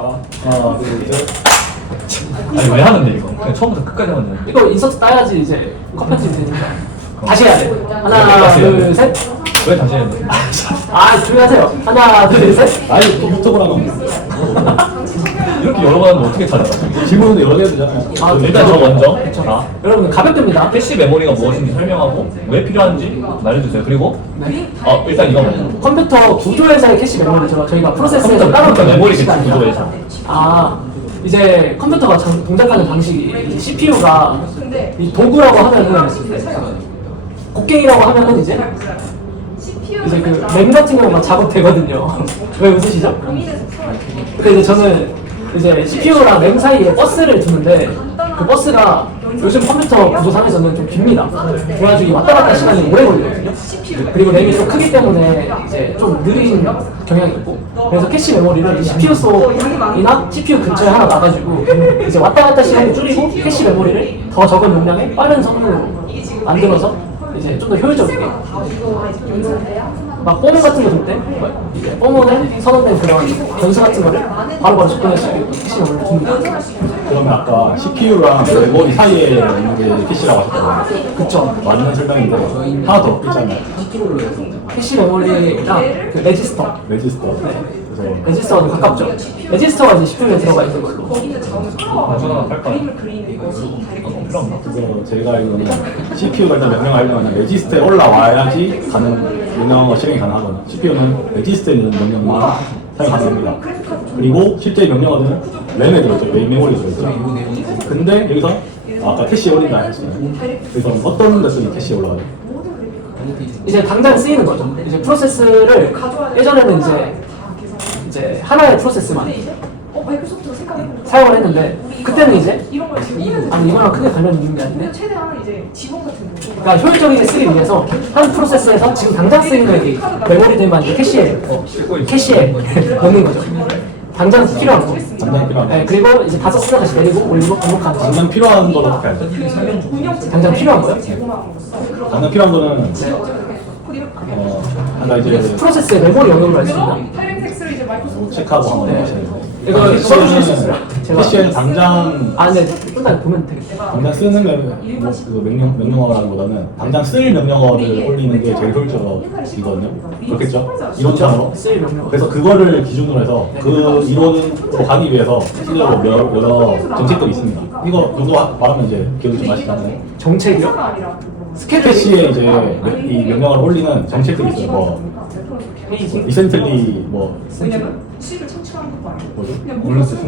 하나, 둘, 셋. 아니 왜 하는데 이거? 그냥 처음부터 끝까지 하면 되는데. 이거 인서트 따야지 이제 컴퓨터 되니까. 다시 해야 돼. 하나, 둘, 셋. 왜 다시 해야 돼? 아, 조용히 하세요. 하나, 둘, 셋. 아니, 유튜브라고. 이렇게 여러 번 하면 어떻게 찾아? 질문은 여러 개 되잖아요. 아, 일단 저 먼저 자, 여러분 가볍습니다. 캐시 메모리가 무엇인지 설명하고 왜 필요한지 말해주세요. 그리고 네. 일단 이거 먼저. 컴퓨터 구조에서의 캐시 메모리죠. 저희가 프로세스에서 따로 컴퓨터 메모리 캐시가 개체 아니라. 구조에서. 아, 이제 컴퓨터가 동작하는 방식이 CPU가 이 도구라고 하면은 곡괭이라고 하면은 이제 그 램 같은 경우가 작업되거든요. 왜 웃으시죠? 근데 이제 저는 이제 CPU랑 램 사이에 버스를 두는데 그 버스가 요즘 컴퓨터 구조상에서는 좀 깁니다. 그래가지고 이 왔다 갔다 시간이 오래 걸리거든요. 그리고 램이 좀 크기 때문에 이제 좀 느린 경향이 있고, 그래서 캐시 메모리를 CPU 속이나 CPU 근처에 하나 놔가지고 이제 왔다 갔다 시간을 줄이고 캐시 메모리를 더 적은 용량의 빠른 성능으로 만들어서 이제 좀 더 효율적이게 막 뽀문 같은 거 줄 때 이제 뽀문에 선언된 그런 변수 같은 거를 바로바로 접근할 수 있게 캐시 메모리를 줍니다. 그러면 아까 CPU랑 메모리 사이에 있는 게 캐시라고 하셨잖아요. 그쵸. 맞는 설명인데 하나 더 있잖아요. 캐시 메모리랑 그 레지스터. 레지스터. 그래서 레지스터가 좀 가깝죠. 레지스터가 이제 CPU에 들어가 있는 걸로. 전화 할까요? 필요합니다. 그래서 제가 알기로는 CPU가 일단 명령하려면 레지스터에 올라와야지 명령어가 실행이 가능하거든요. CPU는 레지스터에 있는 명령만 사용 가능합니다. 그리고 실제 명령어는 램에 들어있죠. 메인 메모리에 들어있죠. 근데 여기서 아까 캐시에 올린다 했어요. 그래서 어떤 데서 이 캐시에 올라가요? 이제 당장 쓰이는 거죠. 이제 프로세스를 예전에는 이제 하나의 프로세스만 사용을 했는데 그때는 이제 아니 이거랑 크게 관련이 있는 게 아닌데 그러니까 효율적이게 쓰기 위해서 한 프로세스에서 지금 당장 쓰이는 메모리들만 이제 캐시에 넣는 거죠. 당장 필요한 거. 당장 필요한 거. 네, 그리고 이제 다섯 수가 다시 내리고 올리고 반복하는 거. 당장 필요한 거는 어떻게 알죠? 당장 필요한 거요? 당장 필요한 거는 하나 이제 프로세스의 메모리 영역으로 알 수 있나? 체크하고 한번 해보시는 이거 써주실 수 있어요? 제가 캐시에는 당장 네, 일단 보면 되겠다. 당장 쓰는 명령어라기보다는 당장 쓸 명령어를 올리는 게 제일 효율적이거든요. 그렇겠죠? 이론상으로. 쓸 명령어. 그래서 그거를 기준으로 해서 그 이론으로 가기 위해서 실제로 여러 정책들이 있습니다. 이거 말하면 이제 기억이 좀 나시나요? 정책이요? 캐시에 이제 이 명령어를 올리는 정책들이 있어요. 뭐 리센틀리 뭐죠?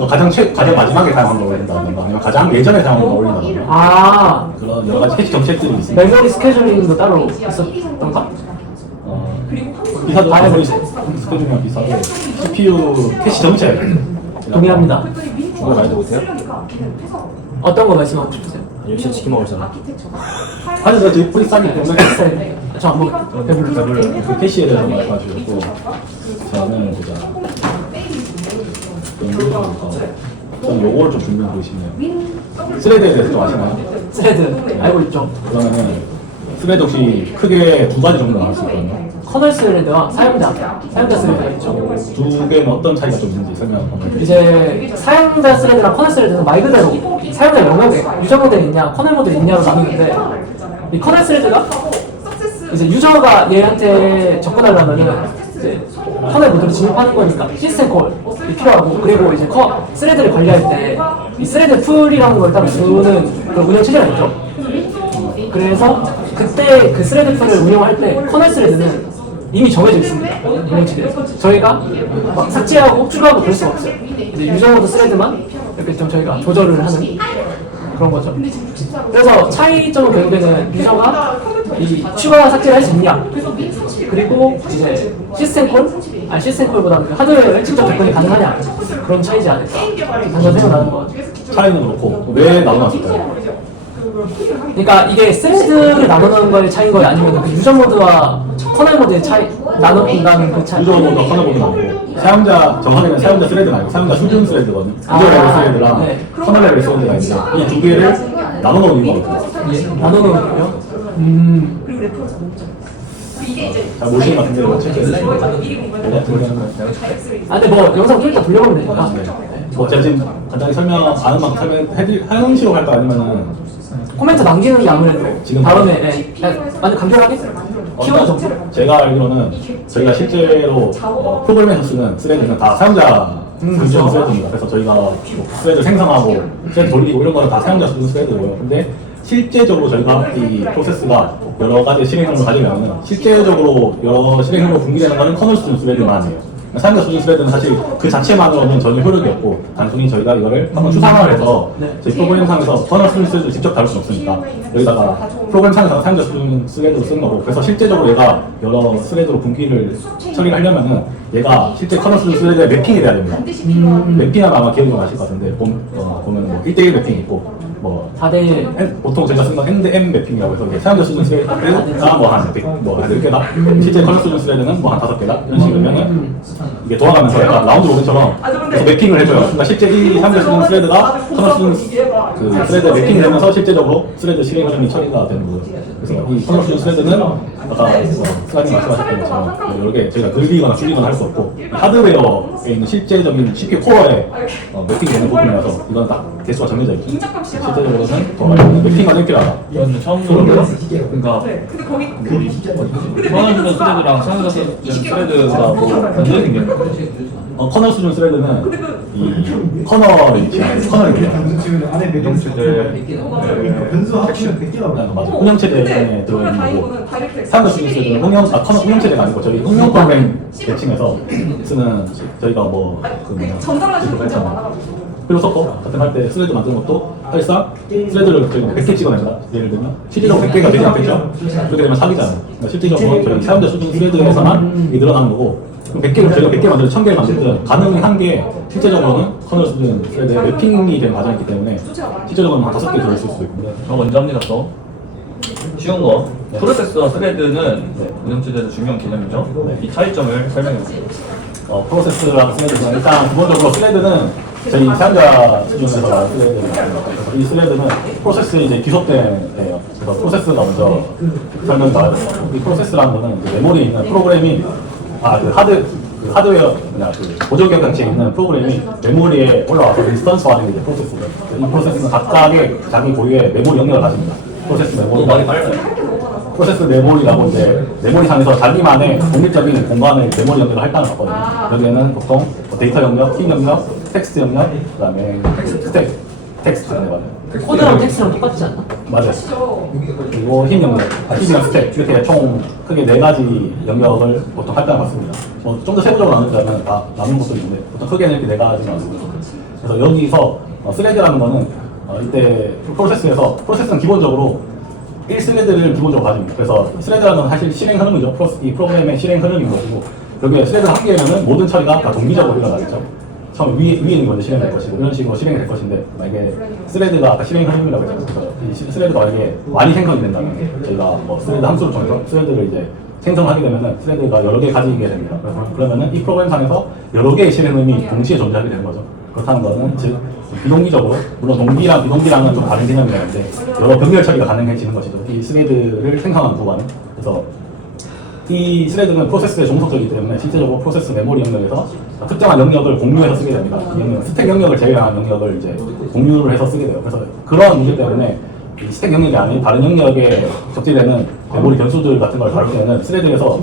가장 마지막에 사용한 걸 올린다던가 아니면 가장 예전에 사용한 걸 올린다던가 아, 그런 여러 가지 캐시 정책들이 있습니다. 메모리 스케줄링도 따로 있었던가? 비슷하죠. 메모리 스케줄이랑 비슷하고 CPU 캐시 정책 동의합니다. 그거 많이 들어보세요? 어떤 거 말씀하고 싶으세요? 열심히 치킨 먹었잖아. 사실 저 저희 프리스타일 때문에 저안 먹어요. 배불러. 그 캐시에 대해서 말씀해 주셨고 저는 보자. 저는 요거를 좀 준비하고 싶네요. 스레드에 대해서 좀 아시나요? 스레드 알고 있죠? 그러면은 스레드 혹시 크게 두 가지 정도 나눌 수 있거든요. 커널 스레드와 사용자 스레드가 있죠. 두 개는 어떤 차이가 좀 있는지 설명 한번 해주세요. 이제 사용자 스레드랑 커널 스레드는 말 그대로 사용자 영역에 유저 모델이 있냐 커널 모델이 있냐로 나누는데 이 커널 스레드가 이제 유저가 얘한테 접근하려면은 이제 커널 모델을 진입하는 거니까 시스템 콜이 필요하고, 그리고 이제 스레드를 관리할 때 이 스레드 풀이라는 걸 따로 주는 그 운영 체제가 있죠. 그래서 그때 그 스레드 풀을 운영할 때 커널 스레드는 이미 정해져 있습니다. 운영 체제에서 저희가 막 삭제하고 추가하고 그럴 수가 없어요. 이제 유저 모드 스레드만 이렇게 좀 저희가 조절을 하는 그런 거죠. 그래서 차이점은 결국에는 유저가 이 추가 삭제를 할 수 있냐, 그리고 이제 시스템 콜보다는 그 하드웨어에 직접 접근이 가능하냐, 그런 차이지 않을까 당장 생각나는 거 같아요. 차이는 그렇고 왜 나눠놨을까요? 그러니까 이게 스레드를 나누는 거의 차이인 거예요? 아니면 그 유저 모드와 커널 모드의 차이, 나눈다는 그 차이? 유저 모드와 커널 모드는 아니고 정확하게는 사용자 스레드는 아니고 사용자 수준 스레드거든요. 유저 레벨 스레드랑 네. 커널 레벨 스레드가 있는데 이 두 개를 나눠놓은 이유가 없어요. 예, 나누는 거요? 잘 모르시는 것 같은데 이거 체크해주세요. 근데 뭐 영상 좀 이따 돌려보면 되니까. 네. 뭐 제가 지금 간단히 설명 아는 만큼 설명하는 식으로 할까 아니면은 코멘트 남기는 게 아무래도 지금 다음에 완전 간결하게 키워드 정보. 제가 알기로는 저희가 실제로 프로그램에서 쓰는 스레드는 다 사용자 근처 스레드입니다. 그래서 저희가 뭐 스레드 생성하고 스레드 돌리고 이런 거는 다 사용자 쓰는 스레드고요. 근데 실제적으로 저희가 이 프로세스가 여러 가지 실행형을 가지려면 실제적으로 여러 실행형으로 분기되는 거는 커널 수준 스레드만이에요. 사용자 수준 스레드는 사실 그 자체만으로는 전혀 효력이 없고 단순히 저희가 이거를 한번 추상화를 해서 저희 프로그램상에서 커널 수준 스레드를 직접 다룰 수는 없으니까 여기다가 프로그램상에서 사용자 수준 스레드로 쓰는 거고 그래서 실제적으로 얘가 여러 스레드로 분기를 처리를 하려면은 얘가 실제 커널 수준 스레드에 매핑이 돼야 됩니다. 매핑하면 아마 기억이 좀 나실 것 같은데 보면 뭐 1대1 매핑이 있고 뭐 4대1 보통 제가 쓰는 건 end-m 매핑이라고 해서 이게 사용자 수준 스레드가 뭐한 10개다 실제 커널 수준 스레드는 뭐 한 5개다 이런 식이면은 이게 돌아가면서 약간 라운드 로빈처럼 계속 매핑을 해줘요. 그러니까 실제 이 사용자 수준 스레드가 커널 수준 그 스레드에 매핑이 되면서 실제적으로 스레드 실행 흐름이 처리가 되는 거죠. 그래서 이 커널 수준 스레드는 아까 스라이딩 말씀하셨던 것처럼 여러 개 저희가 긁리거나 줄이거나 할 수 없고 하드웨어에 있는 실제적인 CPU 코어에 매핑이 되는 부분이라서 이건 딱 개수가 정해져 있죠. 실제적으로는 더 매핑만 1개라다. 저는 처음 들어요. 그러니까 커널 수준 스레드랑 사용자 수준 스레드가 뭐 언제 생겼나요? 커널 수준 스레드는 이 커널이 있지 커널이에요. 맞아. 운영체제에 들어있는 거고 사용자 수준 스레드는 커널 운영체제가 아니고 저희 응용 프로그램 대칭해서 쓰는 저희가 전달하시는 문제가 많아가지고. 필로소퍼 같은 할 때 스레드 만드는 것도 사실상 스레드를 저희가 100개 찍어낸다. 예를 들면 실제로 100개가 되지 않겠죠? 그렇게 되면 사기잖아요. 그러니까 실질적으로 저희 사용자 수준 스레드에서만 이 늘어나는 거고 100개를 저희가 100개 만들든 1000개를 만들든 가능한 게 실제적으로는 커널 수준 스레드에 매핑이 되는 과정이기 때문에 실제적으로는 한 5개 들어있을 수도 있고 저 먼저 합니다 또. 쉬운 거. 프로세스와 스레드는 운영체제에서 중요한 개념이죠. 이 차이점을 설명해 주세요. 프로세스랑 스레드는 일단 기본적으로 스레드는 저희 사용자 수준에서 이 스레드는 프로세스에 이제 기속된 애예요. 그래서 프로세스가 먼저 설명이 나와요. 이 프로세스라는 거는 이제 메모리에 있는 프로그램이 하드웨어 보조기억 장치에 있는 프로그램이 메모리에 올라와서 인스턴스화하는 게 이제 프로세스예요. 이 프로세스는 각각의 자기 고유의 메모리 영역을 가집니다. 프로세스 메모리. 많이 빨라요. 프로세스 메모리라고 이제 메모리 상에서 자기만의 독립적인 공간을 메모리 영역을 할당을 받거든요. 여기에는 보통 데이터 영역, 키 영역, 텍스트 영역, 그다음에 텍스트 맞아요. 코드랑 텍스트랑 똑같지 않나? 맞아요. 그리고 힘 영역, 힘이랑 스택 이렇게 총 크게 4가지 영역을 보통 할당을 받습니다. 좀 더 세부적으로 나눈다면 다 나눈 것도 있는데 보통 크게는 이렇게 4가지 나눕니다. 그래서 여기서 스레드라는 거는 이때 프로세스는 기본적으로 1스레드를 기본적으로 가집니다. 그래서 스레드라는 건 사실 실행 흐름이죠. 이 프로그램의 실행 흐름인 것이고 여기에 스레드 한 개면은 모든 처리가 다 동기적으로 일어나겠죠. 처음 위에 있는 건 실행이 될 것이고 이런 식으로 실행이 될 것인데 만약에 스레드가 아까 실행 흐름이라고 했잖아요. 그래서 이 스레드가 만약에 많이 생성이 된다면 저희가 뭐 스레드 함수를 통해서 스레드를 이제 생성하게 되면은 스레드가 여러 개 가지게 됩니다. 그러면은 이 프로그램 상에서 여러 개의 실행 흐름이 동시에 존재하게 되는 거죠. 그렇다는 것은 즉 비동기적으로 물론 동기랑 비동기랑은 좀 다른 개념이라는데 여러 병렬 처리가 가능해지는 것이죠. 이 스레드를 생성하는 구간은 그래서 이 스레드는 프로세스에 종속적이기 때문에 실제적으로 프로세스 메모리 영역에서 특정한 영역을 공유해서 쓰게 됩니다. 이는 스택 영역을 제외한 영역을 이제 공유를 해서 쓰게 돼요. 그래서 그런 문제 때문에 이 스택 영역이 아닌 다른 영역에 적재되는 메모리 변수들 같은 걸 다룰 때는 스레드에서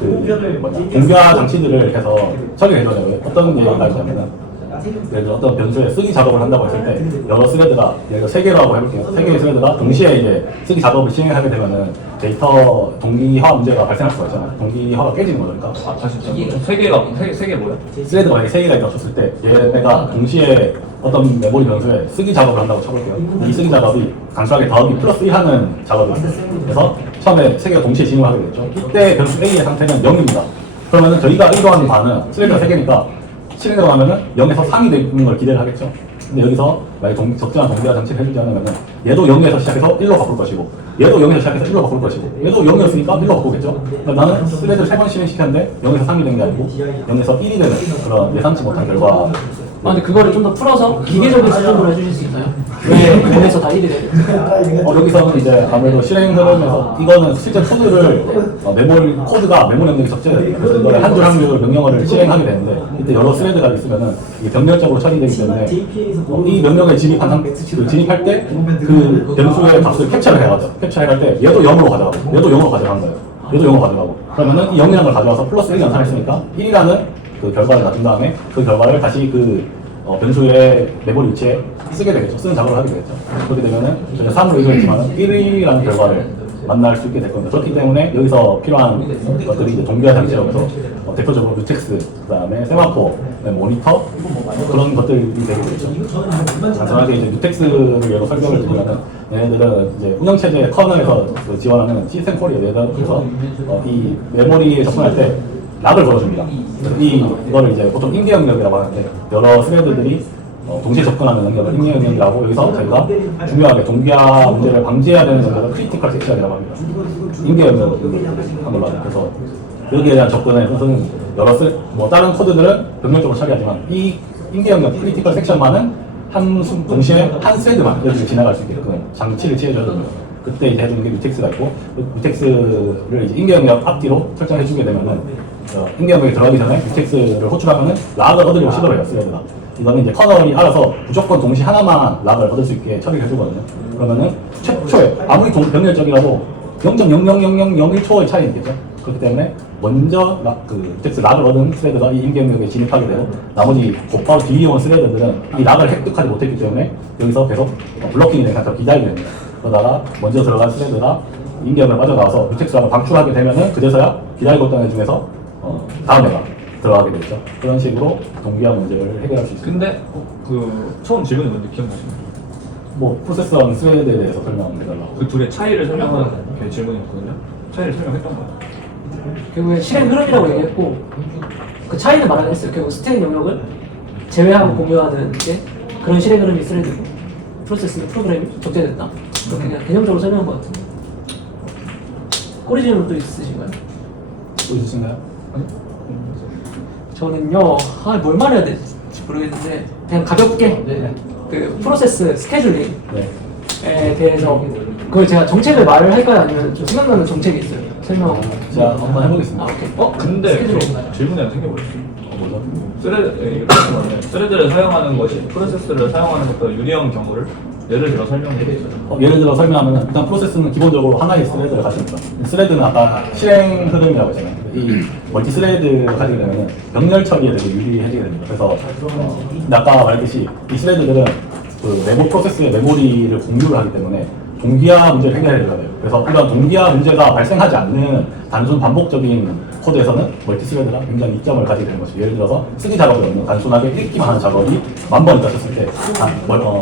공유화 장치들을 해서 처리를 해줘야 돼요. 어떤 예가 있냐면은 예를 들어 어떤 변수에 쓰기 작업을 한다고 했을 때 여러 스레드가 예를 들어 3개라고 해볼게요. 3개의 스레드가 동시에 이제 쓰기 작업을 진행하게 되면은 데이터 동기화 문제가 발생할 수가 있잖아요. 동기화가 깨지는 거니까. 다시 세 개 뭐야? 스레드가 만약에 3개가 있다고 쳤을 때 얘네가 동시에 어떤 메모리 변수에 쓰기 작업을 한다고 쳐볼게요. 이 쓰기 작업이 단순하게 더하기 플러스 1 하는 작업이에요. 그래서 처음에 3개가 동시에 진행을 하게 됐죠. 이때 변수 A의 상태는 0입니다. 그러면은 저희가 의도하는 바는 스레드가 3개니까 실행되고 나면은 0에서 3이 되는 걸 기대를 하겠죠. 근데 여기서 만약에 적절한 동기화 장치를 해주지 않으면은 얘도 0에서 시작해서 1로 바꿀 것이고 얘도 0에서 시작해서 1로 바꿀 것이고 얘도 0이었으니까 1로 바꾸겠죠. 그러니까 나는 스레드를 3번 실행시켰는데 0에서 3이 된 게 아니고 0에서 1이 되는 그런 예상치 못한 결과가 근데 그거를 좀 더 풀어서 기계적인 수준으로 해주실 수 있나요? 왜 그래서 다 1이 돼요? 여기서는 이제 아무래도 실행 흐름에서 이거는 실제 코드를 메모리 코드가 메모리 능력이 적재돼요. 그래서 이걸 한 줄 한 줄 명령어를 실행하게 되는데 이때 여러 스레드가 있으면은 이게 병렬적으로 처리되기 때문에 이 명령에 진입할 때 그 변수의 값을 캡처를 해가죠. 캡처할 때 얘도 0으로 가져가고 얘도 0으로 가져간 거예요. 얘도 0으로 가져가고 그러면은 이 0이라는 걸 가져와서 플러스 1 연산했으니까 1이라는 그 결과를 놔둔 다음에 그 결과를 다시 그 변수의 메모리 위치에 쓰게 되겠죠. 쓰는 작업을 하게 되겠죠. 그렇게 되면은 저희가 3으로 의도했지만 1이라는 결과를 만날 수 있게 될 겁니다. 그렇기 때문에 여기서 필요한 것들이 이제 동기화 장치라고 해서 대표적으로 뮤텍스, 그다음에 세마포, 모니터 그런 것들이 되게 되죠. 단순하게 이제 뮤텍스를 예로 설명을 드리면은 얘네들은 이제 운영체제 커널에서 그 지원하는 시스템 콜이에요. 예를 들어서 이 메모리에 접근할 때 락을 걸어줍니다. 이거를 이제 보통 인계 영역이라고 하는데 여러 스레드들이 동시에 접근하는 영역을 인계 영역이라고 여기서 저희가 중요하게 동기화 문제를 방지해야 되는 영역을 크리티컬 섹션이라고 합니다. 인계 영역을 한 걸로 알아요. 그래서 여기에 대한 접근에 있어서는 다른 코드들은 병렬적으로 처리하지만 이 인계 영역 크리티컬 섹션만은 동시에 한 스레드만 여기를 지나갈 수 있게끔 장치를 취해줘야 됩니다. 그때 이제 해주는 게 뮤텍스가 있고 뮤텍스를 이제 인계 영역 앞뒤로 설정해 주게 되면은 인계 영역에 들어가기 전에 뮤텍스를 호출하면은 락을 얻으려고 시도를 해요, 스레드가. 이거는 이제 커널이 알아서 무조건 동시 하나만 락을 얻을 수 있게 처리를 해주거든요. 그러면은 최초에 아무리 병렬적이라도 0.00001초의 차이 있겠죠. 그렇기 때문에 먼저 뮤텍스 락을 얻은 스레드가 이 인계 영역에 진입하게 되고 나머지 곧바로 뒤에 온 스레드들은 이 락을 획득하지 못했기 때문에 여기서 계속 블로킹이 되면서 기다리게 됩니다. 그러다가 먼저 들어간 스레드가 인계 영역을 빠져나와서 뮤텍스 락을 방출하게 되면은 그제서야 기다리고 있던 애 중에서 다음 애가 들어가게 되죠. 그런 식으로 동기화 문제를 해결할 수 있습니다. 근데 그 처음 질문이 뭔지 기억나시나요? 프로세서랑 스레드에 대해서 설명해달라고. 그 둘의 차이를 설명하는 게 질문이었거든요. 차이를 설명했던 거예요. 결국에 실행 흐름이라고 얘기했고 그 차이는 말안 했어요. 결국 스테이트 영역을 제외하고 공유하는 게 그런 실행 흐름이 스레드고 프로세스는 프로그램이 적재됐다. 그렇게 그냥 개념적으로 설명한 것 같은데. 꼬리 질문 또 있으신가요? 또 있으신가요? 저는요, 뭘 말해야 될지 모르겠는데 그냥 가볍게 그 프로세스 스케줄링에 네. 대해서 그걸 제가 정책을 말을 할까요? 아니면 좀 생각나는 정책이 있어요? 설명. 제가 한번 해보겠습니다. 오케이. 근데 스케줄링. 질문이 하나 생겨버렸어요. 뭐죠? 스레드를 사용하는 것이 프로세스를 사용하는 것보다 유리한 경우를 예를 들어 설명해 주세요. 예를 들어 설명하면 일단 프로세스는 기본적으로 하나의 스레드를 가집니다. 스레드는 아까 실행 흐름이라고 했잖아요. 이 멀티 스레드를 가지게 되면 병렬 처리에 되게 유리해지게 됩니다. 그래서 근데 아까 말했듯이 이 스레드들은 그 메모 프로세스의 메모리를 공유를 하기 때문에 동기화 문제를 해결해야 돼요. 그래서 이런 동기화 문제가 발생하지 않는 단순 반복적인 코드에서는 멀티 스레드가 굉장히 이점을 가지게 되는 것이죠. 예를 들어서 쓰기 작업이거든요. 단순하게 읽기만 하는 작업이 1000번 있었을 때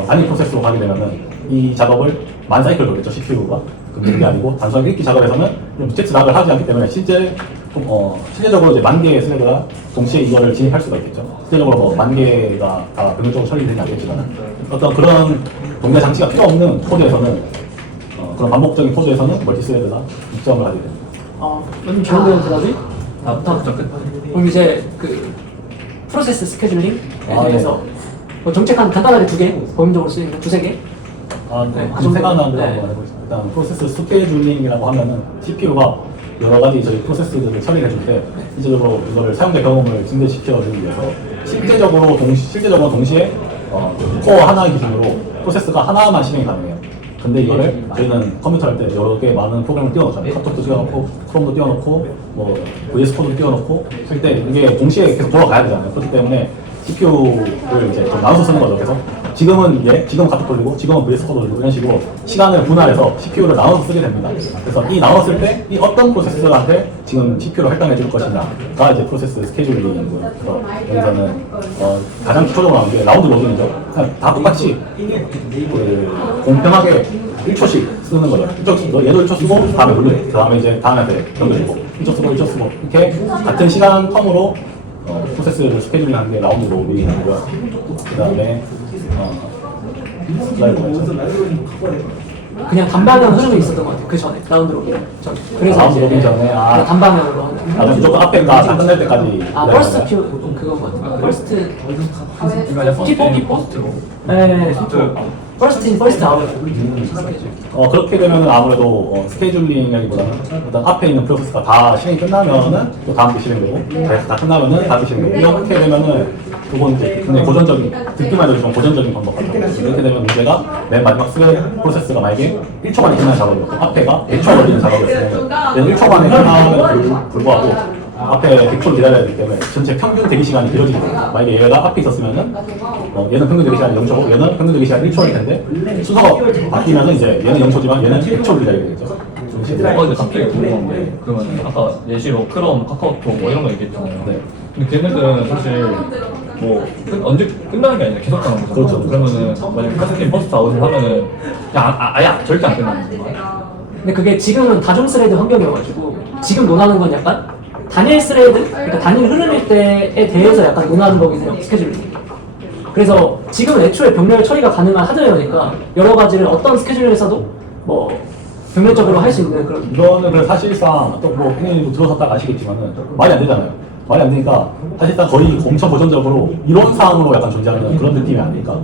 단위 프로세스로 가게 되면은 이 작업을 10,000사이클 돌겠죠, CPU가. 그게 아니고 단순하게 읽기 작업에서는 뮤텍스 락을 하지 않기 때문에 실제적으로 이제 10,000개의 스레드가 동시에 이거를 진입할 수가 있겠죠. 실제적으로 뭐 10,000개가 다 병렬적으로 처리되지 않겠지만 어떤 그런 동기화 장치가 필요 없는 코드에서는 그런 반복적인 코드에서는 멀티 스레드가 이점을 하게 됩니다. 요즘 좋은 대답이? 다음부터 끝. 그럼 이제 그 프로세스 스케줄링에 네. 대해서 뭐 정책 한 간단하게 2개, 범위적으로 쓰이는 2-3개? 네, 그 그 정도. 생각나는 거 네. 한번 해보겠습니다. 일단 프로세스 스케줄링이라고 하면은 CPU가 여러 가지 저희 프로세스들을 처리해 줄 때 실제적으로 이거를 사용자 경험을 증대시켜주기 위해서 실제적으로 동시에 코어 하나 기준으로 프로세스가 하나만 실행이 가능해요. 근데 이거를 저희는 컴퓨터 할 때 여러 개 많은 프로그램을 띄워놓잖아요. 카톡도 띄워놓고, 크롬도 띄워놓고, 뭐 VS 코드도 띄워놓고 할 때 이게 동시에 계속 돌아가야 되잖아요. 그렇기 때문에 CPU를 이제 좀 나눠서 쓰는 거죠. 그래서 지금 카톡 돌리고, 지금은 VS 코드 돌리고 이런 식으로 시간을 분할해서 CPU를 나눠서 쓰게 됩니다. 그래서 이 나눴을 때 이 어떤 프로세스한테 지금 CPU를 할당해 줄 것이냐가 이제 프로세스 스케줄링이고요. 그래서 여기서는 가장 기초적으로 나오는 게 라운드 로빈이죠. 그냥 다 똑같이 공평하게 1초씩 쓰는 거죠. 1초, 얘도 1초 쓰고 다음에 돌리고 그 다음에 이제 다음에 넘겨주고 1초 쓰고 1초 쓰고 이렇게 같은 시간 텀으로 프로세스를 스케줄링하는 게 라운드 로빈이고요. 그 다음에 그냥 단방향 흐름이 있었던 것 같아요. 그 전에 라운드 로빈 전에. 그래서 라운드 이제 로빈 전에? 아. 그냥 단방향으로 하는. 아, 그럼 무조건 앞에가 다 끝날 때까지. 아 퍼스트 퓨 그건 것 같아요. 퍼스트 피포 피포. 네 피포. 퍼스트 인 퍼스트 아웃. 그렇게 되면 아무래도 스케줄링이라기보다는 일단 앞에 있는 프로세스가 다 실행이 끝나면은 또 다음 게 실행되고 다 끝나면은 다음 게 실행되고 이렇게 되면은 그건 이제 굉장히 고전적인 듣기만 해도 좀 고전적인 방법 같아요. 이렇게 되면 문제가 맨 마지막 스웨 프로세스가 만약에 1초 만에 끝나는 작업이었고 앞에가 1초 걸리는 작업이었으면 1초 만에 끝나는 불구하고 앞에 100초를 기다려야 되기 때문에 전체 평균 대기 시간이 길어지게 됩니다. 만약에 얘가 앞에 있었으면은 얘는 평균 대기 시간이 0초고 얘는 평균 대기 시간이 1초일 텐데 순서가 바뀌면서 이제 얘는 0초지만 얘는 1초를 기다리게 되죠. 근데 갑자기 궁금한데 그러면 아까 예시로 크롬, 카카오톡 뭐 이런 거 얘기했잖아요. 네. 근데 걔네들은 사실 뭐 언제 끝나는 게 아니라 계속 가는 거잖아요. 그렇죠. 그러면은 만약에 퍼스트 퍼스트 아웃을 하면은 그냥 아예 절대 안 끝나는 거예요. 근데 그게 지금은 다중 스레드 환경이어가지고 지금 논하는 건 약간 단일 스레드, 그러니까 단일 흐름일 때에 대해서 약간 논하는 거긴 해요, 스케줄링. 그래서 지금은 애초에 병렬 처리가 가능한 하드웨어니까 여러 가지를 어떤 스케줄에서도 뭐 병렬적으로 할 수 있는 그런. 이거는 그래서 사실상 또뭐 형님도 들어섰다가 아시겠지만은 말이 안 되잖아요. 말이 안 되니까 사실상 거의 엄청 고전적으로 이론상으로 약간 존재하는 그런 느낌이 아닐까.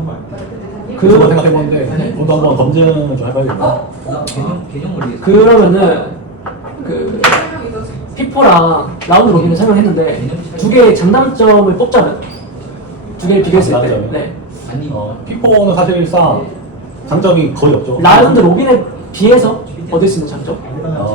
그거 생각해보는데 그것도 한번 검증 좀 해봐야겠다. 그러면은 그 피포랑 라운드 로빈을 설명했는데 두 개의 장단점을 뽑자면 두 개를 비교했을 때 장단점이요? 네. 피포는 사실상 장점이 거의 없죠. 라운드 로빈에 비해서 얻을 수 있는 장점?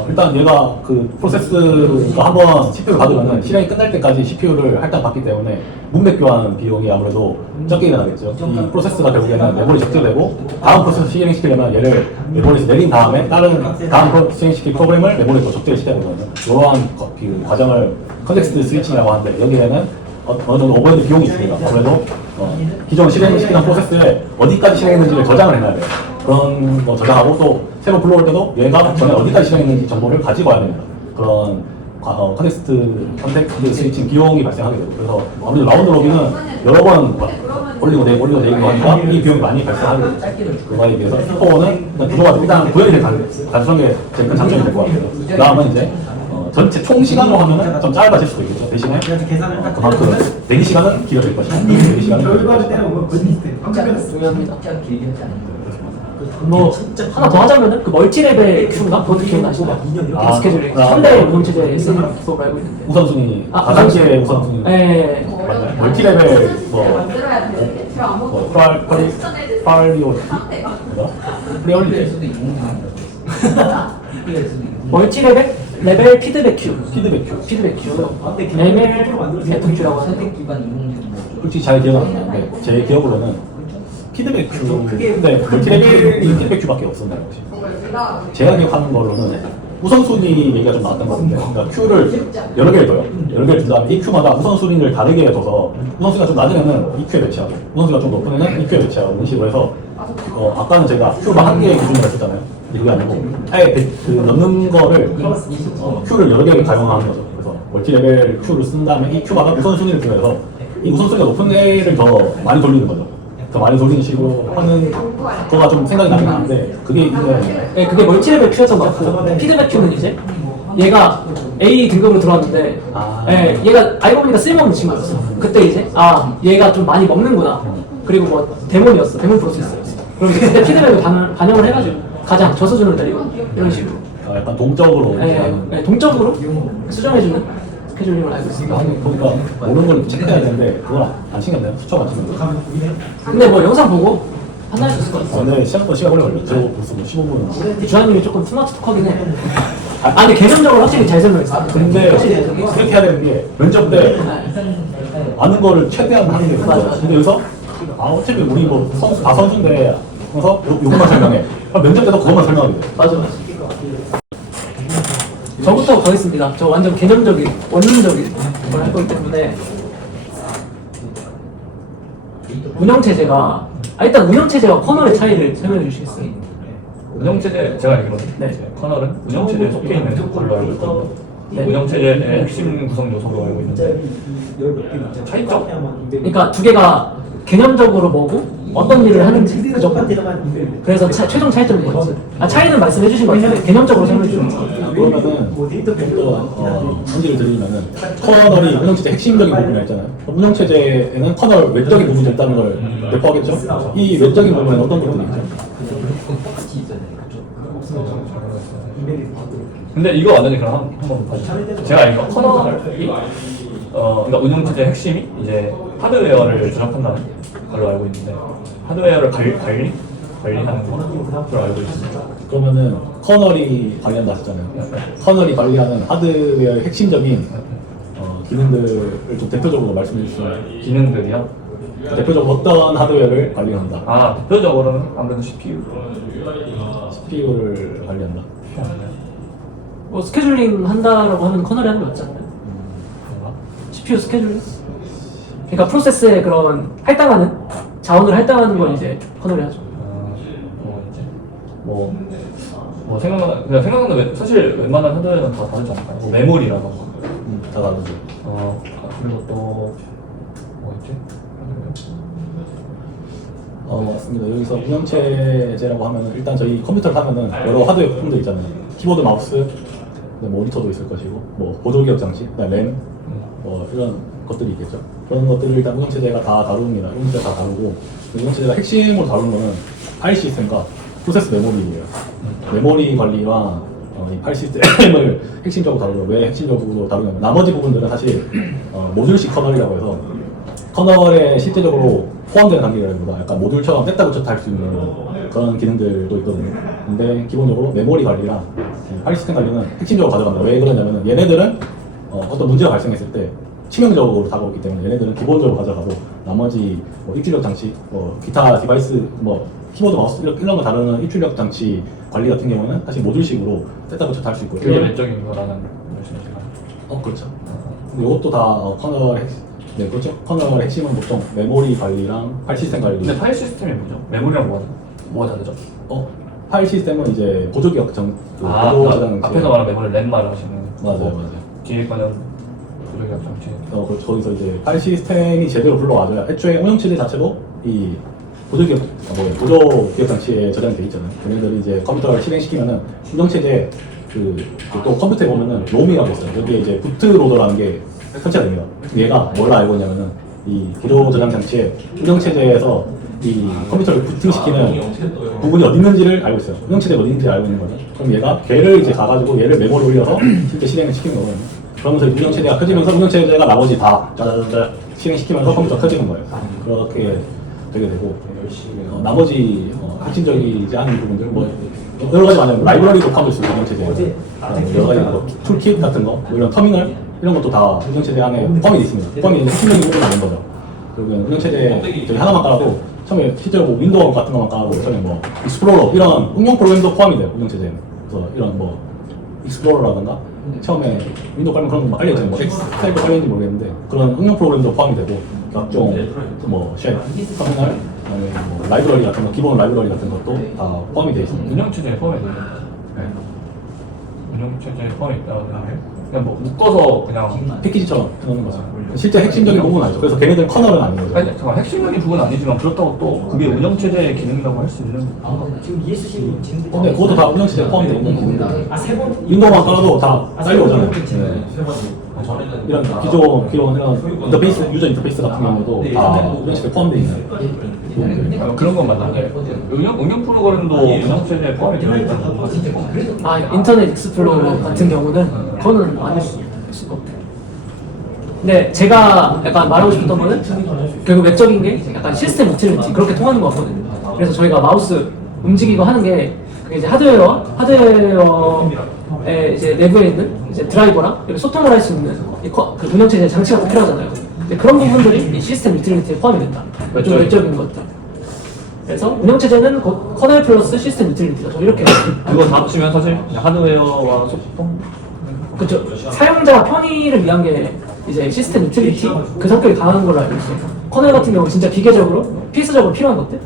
일단 얘가 그 프로세스가 한번 CPU를 받으면 실행이 끝날 때까지 CPU를 할당 받기 때문에 문맥 교환 비용이 아무래도 적게 일어나겠죠. 이 프로세스가 결국에는 메모리 적재되고 다음 프로세스 실행시키려면 얘를 메모리에서 내린 다음에 다음 실행시킬 프로그램을 메모리에 또 적재를 시켜야 되거든요. 이러한 그 과정을 컨텍스트 스위칭이라고 하는데 여기에는 어느 정도 오버헤드 비용이 있습니다. 아무래도 기존 실행시키는 프로세스에 어디까지 실행했는지를 저장을 해놔야 돼요. 그런 거 저장하고 또 새로 불러올 때도 얘가 전에 어디까지 실행했는지 정보를 가지고 와야 됩니다. 그런 컨텍스트 스위칭 비용이 발생하게 되고 그래서 아무래도 라운드 로빈은 여러 번 올리고 내리고 하니까 이 비용이 많이 발생하게 되죠. 그거에 비해서 피포는 구조가 일단 구현이 되게 단순한 게 제일 큰 장점이 될 것 같아요. 그 다음은 이제 전체 총 시간으로 하면은 좀 짧아질 수도 있겠죠. 대신에 그만큼 대기 시간은 길어질 것이고 대기 시간은 길어질 것이고 중요합니다. 뭐 하나 더 하자면은 그 멀티레벨 큐인가? 그것도 기억나시나요? 스케줄링 3대 운영체제에 쓰는 기법을 알고 있는데 우선순위 아, 가상시의 우선순위 네. 맞나요? 멀티레벨 프리올리티 멀티레벨 레벨 피드백 큐 피드백 큐 피드백 큐 레벨 배터 큐라고 하는데 솔직히 잘 기억은 안 나는데 제 기억으로는 피드백 큐 근데 멀티레벨이 피드백 큐밖에 없었나요 혹시? 제가 기억하는 걸로는 우선순위 얘기가 좀 나왔던 것 같은데 그러니까 큐를 여러 개를 둬요. 여러 개를 둔 다음에 이 큐마다 우선순위를 다르게 둬서 우선순위가 좀 낮으면은 이 큐에 배치하고 우선순위가 좀 높으면은 이 큐에 배치하고 이런 식으로 해서 아까는 제가 큐가 한 개의 기준으로 했었잖아요. 이게 아니고 아예 그 넣는 거를 큐를 여러 개를 가용하는 거죠. 그래서 멀티레벨 큐를 쓴 다음에 이 큐마다 우선순위를 두면서 이 우선순위가 높은 애를 더 많이 돌리는 거죠. 더 많이 돌리는 식으로 하는 거가 좀 생각이 나긴 하는데 그게 이제 네, 그게 멀티레벨 큐였던 것 같고 피드백 큐는 이제 얘가 A 등급으로 들어왔는데 얘가 알고 보니까 쓸모없는 친구였어. 그때 이제 얘가 좀 많이 먹는구나. 그리고 뭐 데몬이었어. 데몬 프로세스였어. 그럼 이제 그때 피드백을 반영을 해가지고 가장 저수준을 내리고 이런 식으로 약간 동적으로 네, 동적으로 수정해주는 스케줄링을 알고 있습니다. 아니 보니까 모르는 걸 체크해야 되는데 그걸 안 챙겼나요? 수초가 지금 근데 뭐 영상 보고 판단할 수 있을 것 같아요. 근데 시간 걸려요. 저 벌써 뭐 15분 주한님이 조금 스마트 톡하긴 해. 근데 개념적으로 확실히 잘 설명했어. 근데 그렇게 해야 되는 게 면접 때 아는 거를 최대한 하는 게 맞아. 근데 여기서 어차피 우리 뭐 선수 다 선수인데 그래서 요것만 설명해. 그럼 면접 때도 그것만 설명하게 돼. 맞아. 저부터 가겠습니다. 저 완전 개념적인, 원론적인 걸 할 거기 때문에 운영체제가 일단 운영체제와 커널의 차이를 설명해 주시겠어요? 운영체제 제가 알기로는 네. 커널은 운영체제에 속해 있는 걸로 알고 있거든요. 네. 운영체제의 핵심 구성 요소로 알고 있는데 차이점? 그러니까 두 개가 개념적으로 뭐고 어떤 일을 하는지 그 정도. 그래서 최종 차이점이 뭐지? 차이는 말씀해 주신 것 같은데 개념적으로 설명해 주시면 그러면은 또 문제를 드리면은 커널이 운영체제 핵심적인 부분이 있잖아요. 운영체제에는 커널 외적인 부분이 있다는 걸 내포하겠죠. 이 외적인 부분에는 어떤 것들이 있죠? 근데 이거 완전히 그럼 한번 봐주세요. 제가 이거 커널이 그러니까 운영체제 핵심이 이제 하드웨어를 조작한다는 걸로 알고 있는데 하드웨어를 관리하는 걸로 알고 있습니다. 그러면은 커널이 관리한다 하셨잖아요. 커널이 관리하는 하드웨어의 핵심적인 기능들을 좀 대표적으로 말씀해 주시면 기능들이요. 대표적으로 어떤 하드웨어를 관리한다? 대표적으로는 아무래도 CPU를 관리한다. 뭐 스케줄링 한다라고 하면 커널이 하는 거 맞지 않나요? CPU 스케줄링? 그러니까 프로세스의 그런 할당하는 자원을 할당하는 걸 이제 커널이 하죠. 생각나는 사실 웬만한 하드웨어는 다 다르지 않을까요? 뭐 메모리라던가. 다 다르죠. 그리고 또 뭐 있지? 맞습니다. 여기서 운영체제라고 하면은 일단 저희 컴퓨터를 하면은 여러 하드웨어 부품들 있잖아요. 키보드, 마우스, 모니터도 있을 것이고, 뭐 보조기억 장치, 램, 뭐 이런 것들이 있겠죠. 그런 것들을 일단 운영체제가 다 다룹니다. 운영체제가 다 다루고, 운영체제가 핵심으로 다루는 거는 파일 시스템과 프로세스 메모리예요. 메모리 관리와 이 파일 시스템을 핵심적으로 다루고, 왜 핵심적으로 다루냐면 나머지 부분들은 사실 모듈식 커널이라고 해서 커널에 실제적으로 포함되는 단계라기보다 약간 모듈처럼 뺐다 붙였다 할 수 있는 그런 기능들도 있거든요. 근데 기본적으로 메모리 관리랑 파일 시스템 관리는 핵심적으로 가져간다. 왜 그러냐면 얘네들은 어떤 문제가 발생했을 때 치명적으로 다가오기 때문에 얘네들은 기본적으로 가져가고 나머지 뭐 입출력 장치, 기타 디바이스, 키보드, 마우스 이런 거 다루는 입출력 장치 관리 같은 경우는 사실 모듈식으로 뺐다 붙였다 할 수 있고 그게 외적인 거라는 말씀이신가요? 그렇죠. 근데 이것도 다 커널 네, 그렇죠. 커널 핵심은 보통 메모리 관리랑 파일 시스템 관리. 근데 파일 시스템이 뭐죠? 메모리랑 뭐가 다르죠? 파일 시스템은 이제 보조기억 보조 저장. 앞에서 말한 메모리 램 말하시는. 맞아요. 기획관련 보조기억 장치. 그렇죠. 거기서 이제 파일 시스템이 제대로 굴러가줘야 애초에 운영체제 자체도 이 보조기억 장치에 저장이 돼 있잖아요. 얘네들이 이제 컴퓨터를 실행시키면은 운영체제 또 컴퓨터에 보면은 롬이라고 있어요. 여기에 이제 부트로더라는 게 설치가 됩니다. 얘가 뭘 알고 있냐면은 이 보조 저장 장치에 운영체제에서 이 컴퓨터를 부팅시키는 부분이 어디 있는지를 알고 있어요. 운영체제가 어디 있는지 알고 있는 거죠. 그럼 얘가 걔를 이제 가가지고 얘를 메모리 올려서 실제 실행을 시키는 거거든요. 그러면서 운영체제가 켜지면서 운영체제가 나머지 다 짜자자자 실행시키면서 컴퓨터가 켜지는 거예요. 그렇게 되게 되고 나머지 핵심적이지 않은 부분들 여러 가지 많아요. 라이브러리도 포함될 수 있고 운영체제에 여러 가지 툴킷 같은 거 이런 터미널 이런 것도 다 운영체제 안에 포함이 되어 있습니다. 포함이 있는 핵심적인 부분이 있는 거죠. 그리고 운영체제 저기 하나만 깔아도 처음에 실제로 윈도우 같은 것만 깔아도 처음에 익스플로러 이런 응용 프로그램도 포함이 돼요. 운영체제에는. 그래서 이런 익스플로러라든가 처음에 윈도우 깔면 그런 거 알려져요. 엑셀도 깔렸는지 모르겠는데 그런 응용 프로그램도 포함이 되고 각종 쉘, 터미널, 라이브러리 같은 거, 기본 라이브러리 같은 것도 다 포함이 되어 있습니다. 운영체제에 포함이 되는 거예요. 운영체제에 포함이 있다고 생각해요? 그냥 묶어서 그냥 패키지처럼 해놓는 거죠. 실제 핵심적인 부분은 아니죠. 그래서 걔네들 커널은 아닌 거죠. 아니 잠깐 핵심적인 부분은 아니지만 그렇다고 또 그게 운영체제의 기능이라고 할 수 있는 지금 ESC 근데 그것도 다 운영체제에 포함되어 있는 기능들. 윈도우만 깔아도 다 딸려오잖아요. 이런 기존 이런 인터페이스, 유저 인터페이스 같은 경우도 다 운영체제에 포함되어 있는 그런 건 맞는데 응용 프로그램도 운영체제에 포함이 되어 있다는 거 인터넷 익스플로러 같은 경우는 그거는 아닐 수 있을 것 같아요. 근데 제가 약간 말하고 싶었던 거는 결국 외적인 게 약간 시스템 유틸리티 그렇게 통하는 것 같거든요. 그래서 저희가 마우스 움직이고 하는 게 그게 이제 하드웨어에 이제 내부에 있는 이제 드라이버랑 이렇게 소통을 할 수 있는 그 운영체제 장치가 꼭 필요하잖아요. 근데 그런 부분들이 이 시스템 유틸리티에 포함이 된다. 좀 외적인 것들. 그래서 운영체제는 커널 플러스 시스템 유틸리티다. 저 이렇게 그거 다 합치면 사실 하드웨어와 소프트웨어 그렇죠. 사용자 편의를 위한 게 이제 시스템 유틸리티 그 성격이 강한 걸로 알고 있어요. 커널 같은 경우 진짜 기계적으로 필수적으로 필요한 것들.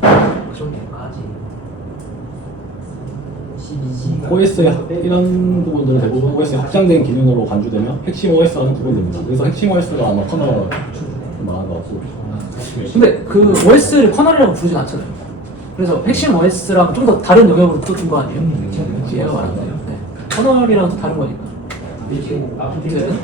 OS의 이런 부분들은 대부분 OS의 확장된 기능으로 간주되면 핵심 OS라는 구분됩니다. 그래서 핵심 OS가 아마 커널 말하는 것 같고 근데 그 OS를 커널이라고 부르진 않잖아요. 그래서 핵심 OS랑 좀 더 다른 영역으로 또 준 거 아니에요? 얘가 말한 거예요. 네. 커널이랑 또 다른 거니까. 아무튼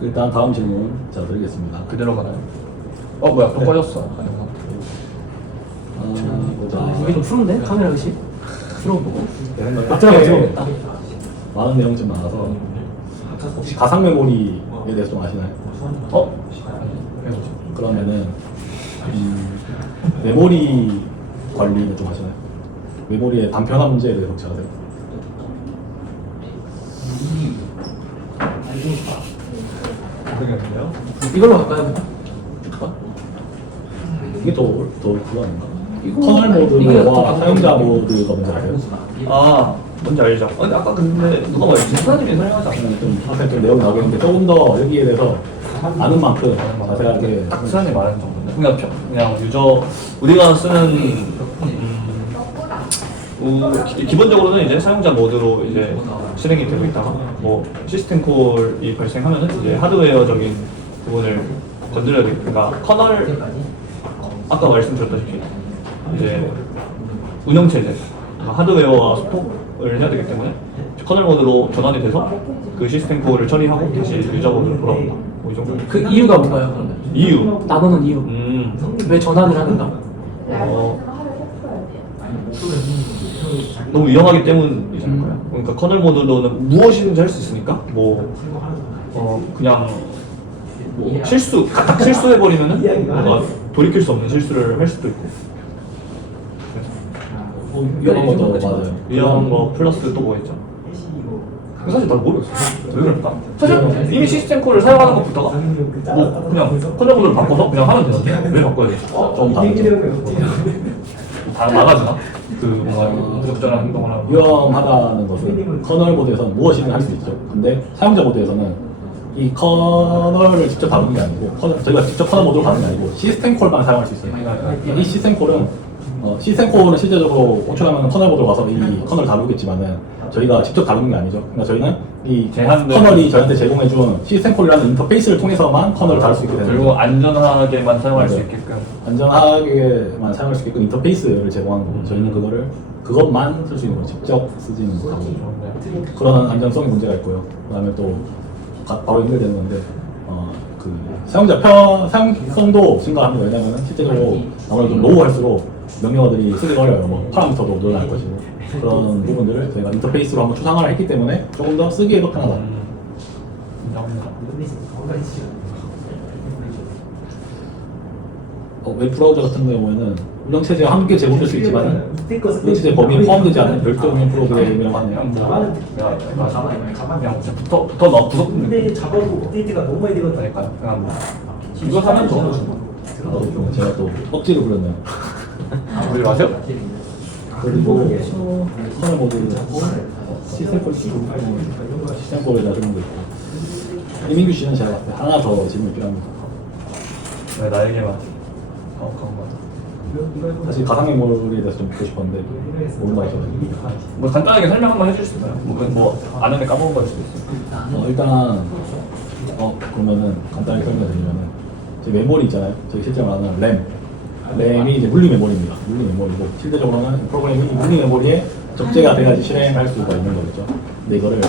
일단 다음 질문 자 드리겠습니다. 그대로 가나요? 뭐야 또 꺼졌어. 보자. 이게 좀 푸른데? 카메라 의식? 풀어보고 네, 앞쪽으로 들어오겠다. 많은 내용 좀 많아서 혹시 가상 메모리에 대해서 좀 아시나요? 그러면은 메모리 관리는 좀 하시나요? 메모리의 단편화 문제에 대해서 혹시 아세요? 모르겠는데요? 이걸로 갈까요? 이게 더 그거 아닌가? 이거- 커널 이게 모드와 어떤- 사용자 모드가 뭔지 아세요? 뭔지 알죠? 근데 아까 근데 누가 말했지? 사장님이 설명하지 않았나요? 좀 앞에 좀 내용이 나오겠는데 조금 더 여기에 대해서 아는 만큼 자세하게 딱 수산이 말하는 정도인데 그냥 유저 우리가 쓰는 기본적으로는 이제 사용자 모드로 이제 실행이 되고 있다가 뭐 시스템 콜이 발생하면은 이제 하드웨어적인 부분을 건드려야 되고 그러니까 커널 아까 말씀드렸다시피 이제 운영체제 그러니까 하드웨어와 소통을 해야 되기 때문에 커널 모드로 전환이 돼서 그 시스템 콜을 처리하고 다시 유저 모드로 돌아온다 뭐이 정도 그 이유가 뭔가요? 그러면 이유 나누는 이유. 왜 전환을 하는가? 너무 위험하기 때문이지 않을까요? 그러니까 커널 모드로는 무엇이든지 할 수 있으니까 그냥 뭐 딱 실수해버리면은 뭔가 돌이킬 수 없는 실수를 할 수도 있고 위험한 것도 맞아요. 위험한 거 플러스 또 뭐 있죠? 사실 나도 모르겠어. 왜 그럴까? 사실 이미 시스템 콜을 사용하는 것부터가 뭐 그냥 커널 모드를 바꿔서 그냥 하면 되는데 왜 바꿔야 되지? 좀 다르죠. 다 막아주나? 그 뭔가 부적절한 행동을 하고 위험하다는 것은 커널 모드에서는 무엇이든 할 수 있죠. 근데 사용자 모드에서는 이 커널을 직접 다루는 게 아니고 저희가 직접 커널 모드로 가는 게 아니고 시스템 콜만 사용할 수 있어요. 이 시스템 콜은 실제적으로 호출하면 커널 모드로 가서 이 커널을 다루겠지만은 저희가 직접 다루는 게 아니죠. 그러니까 저희는 이 커널이 저희한테 제공해준 시스템 콜이라는 인터페이스를 통해서만 커널을 다룰 수 있게 되는 그리고 거죠. 안전하게만 사용할 수 맞아요. 있게끔 안전하게만 사용할 수 있게끔 인터페이스를 제공하는 거고 저희는 그것만 쓸 수 있는 거죠. 직접 쓰지는 못하고 그런 안전성의 문제가 있고요. 그다음에 또 바로 연결되는 건데 그 사용성도 증가합니다. 왜냐하면 실제적으로 아무래도 좀 로우할수록 명령어들이 쓰기 어려워요. 뭐 파라미터도 늘어날 것이고 그런 부분들을 저희가 인터페이스로 한번 추상화를 했기 때문에 조금 더 쓰기에도 편하다. 웹 브라우저 같은 경우에는 운영체제와 함께 제공될 수 있지만 운영체제 범위에 포함되지 않는 별도의 프로그램이라고 하네요. 그냥 붙어 넣어 부속 근데 잡아도 업데이트가 너무 많이 되거든요. 그러니까요. 그냥 뭐 이거 사면 더 제가 또 억지로 그렸네요. 우리 마세요? 그리고 커널 모드를 하고 시스템콜을 나누는 거 있고 이민규 씨는 제가 봤을 때 하나 더 질문이 필요합니다. 왜 나에게만 그런 거 사실 가상 메모리에 대해서 좀 묻고 싶었는데 모른다고 하셔가지고 뭐 간단하게 설명 한번 해줄 수 있나요? 뭐 아는데 까먹은 걸 수도 있어요. 일단 그러면은 간단하게 설명드리면은 제 메모리 있잖아요. 저희 실제 말하는 램이 이제 물리 메모리입니다. 물리 메모리고 실제적으로는 프로그램이 이 물리 메모리에 적재가 돼야지 실행할 수가 있는 거겠죠. 근데 이거를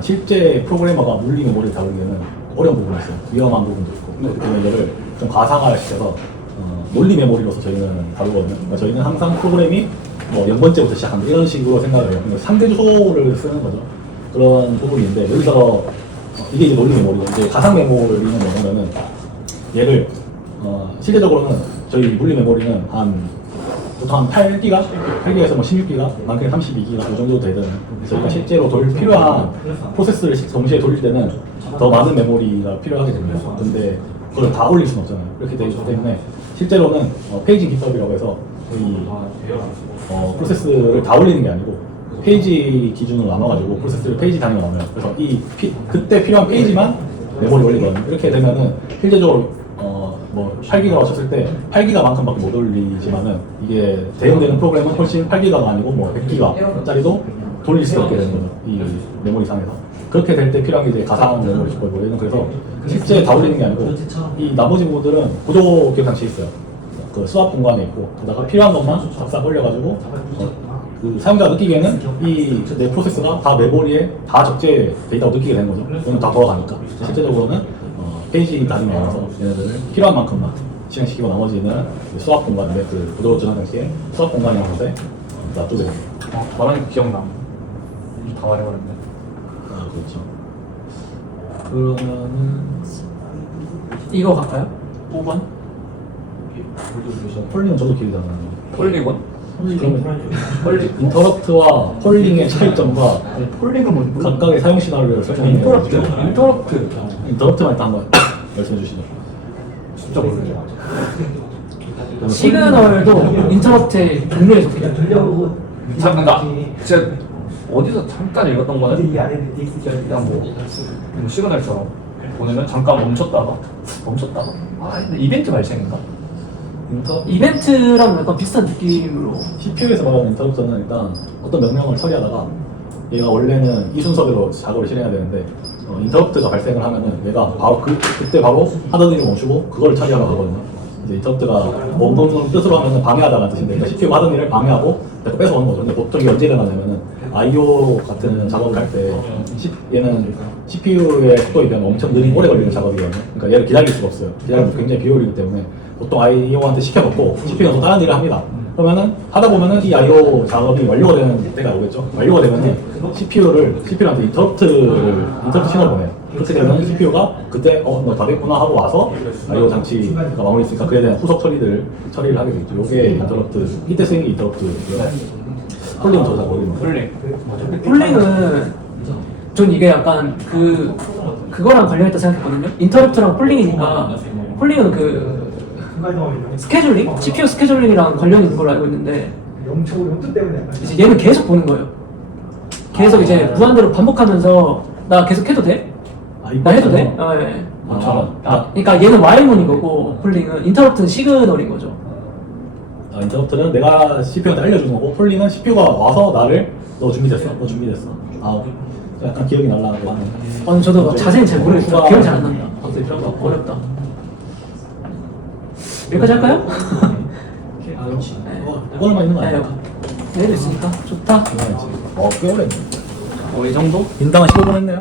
실제 프로그래머가 물리 메모리를 다루기에는 어려운 부분이 있어요. 위험한 부분도 있고 그래서 이거를 좀 가상화를 시켜서 논리 메모리로서 저희는 다루거든요. 그러니까 저희는 항상 프로그램이 뭐 0번째부터 시작한다 이런 식으로 생각을 해요. 그러니까 상대 주소를 쓰는 거죠. 그런 부분인데 여기서 이게 이제 논리 메모리고 이제 가상 메모리는 뭐냐면은 얘를 실제적으로는 저희 물리 메모리는 보통 한 8기가, 8기가에서 뭐 16기가, 많게는 32기가 이 정도 되는 저희가 실제로 필요한 프로세스를 동시에 돌릴 때는 더 많은 메모리가 필요하게 됩니다. 근데 그걸 다 올릴 수는 없잖아요. 그렇게 되기 때문에 실제로는 페이지 기법이라고 해서 저희 프로세스를 다 올리는 게 아니고 페이지 기준으로 나눠가지고 프로세스를 페이지 단위로 나눠요. 그래서 그때 필요한 페이지만 메모리 올리거든요. 이렇게 되면은 실제적으로 뭐 8기가가 쳤을 때 8기가만큼밖에 못 올리지만은 이게 대응되는 프로그램은 훨씬 8기가가 아니고 뭐 100기가짜리도 돌릴 수 있게 되는 거죠. 이 메모리 상에서. 그렇게 될 때 필요한 게 이제 가상 메모리 support 뭐 얘는 그래서 실제 다 올리는 게 아니고 이 나머지 부분들은 구조 기억 장치에 있어요. 그 수압 공간에 있고 그다가 필요한 것만 싹싹 올려가지고 그 사용자가 느끼기에는 이 내 프로세스가 다 메모리에 다 적재 데이터가 느끼게 되는 거죠. 그러면 다 돌아가니까. 실제적으로는 페이지 단위에 나와서 얘네들을 필요한 만큼만 실행시키고 나머지는 그 수압 공간에 그 구조 전환 장치에 수압 공간에 나와서 놔두게 됩니다. 말하는 게 기억나. 다 말해버렸네. 아 그렇죠. 그러면은 이거 갈까요? 5번? 폴링은 저도 기억이 안 나요. 폴리곤? 폴링 인터럽트와 폴링의 차이점과 폴리곤 뭔? 각각의 사용 시나리오를 설명해 인터럽트. 주시죠. 인터럽트. 인터럽트만 일단 한번 말씀해 주시죠. 진짜 모르겠어요. 시그널도 인터럽트의 종류에 속해요. 잠깐, 제가 어디서 잠깐 읽었던 거는 이 안에 DX가 그냥 뭐 시그널처럼 보내면 잠깐 멈췄다가 근데 이벤트 발생인가? 이벤트랑 약간 비슷한 느낌으로 CPU에서 말하는 인터럽트는 일단 어떤 명령을 처리하다가 얘가 원래는 이 순서대로 작업을 실행해야 되는데 인터럽트가 발생을 하면은 얘가 바로 그때 바로 하드디를 멈추고 그걸 처리하려고 하거든요. 이제 인터럽트가 원본을 뜻으로 하면은 방해하다는 뜻인데 그러니까 CPU가 하던 일을 방해하고 내가 뺏어오는 거죠. 근데 보통 이게 언제 일어나냐면은 IO 같은 작업을 할 때 얘는 CPU의 속도에 비하면 엄청 느린 오래 걸리는 작업이거든요. 그러니까 얘를 기다릴 수가 없어요. 기다리면 굉장히 비효율이기 때문에 보통 IO한테 시켜놓고 CPU가 또 다른 일을 합니다. 그러면은 하다 보면은 이 IO 작업이 완료가 되는 때가 오겠죠. 완료가 되면은 CPU한테 인터럽트 신호를 보내요. 그렇게 되면 CPU가 그때 너 다 됐구나 하고 와서 IO 장치가 마무리했으니까 그에 대한 후속 처리를 하게 되겠죠. 요게 인터럽트 이때 쓰이는 게 인터럽트고요. 폴링은 저잘 모르겠는데. 폴링. 폴링은 전 이게 약간 그거랑 관련있다 생각했거든요. 인터럽트랑 폴링이니까 폴링은 그 스케줄링? CPU 스케줄링이랑 관련이 있는 걸로 알고 있는데 영투 때문에 약간 이제 얘는 계속 보는 거예요. 계속 이제 무한대로 반복하면서 나 계속 해도 돼? 나 해도 돼? 네. 그러니까 얘는 와일문인 거고 폴링은 인터럽트는 시그널인 거죠. 인터럽트는 내가 CPU한테 알려주는 거고 폴링은 CPU가 와서 나를 너 준비됐어? 약간 기억이 날라고 하는. 저도 자세히 잘 모르겠어요. 추가- 기억이 잘 안 난다. 어렵다. 여기까지 할까요? 이거만 있는 거 네, 아니야? 내일 있으니까 좋다. 꽤 오래 했네. 이 정도? 인당은 15분 했네요.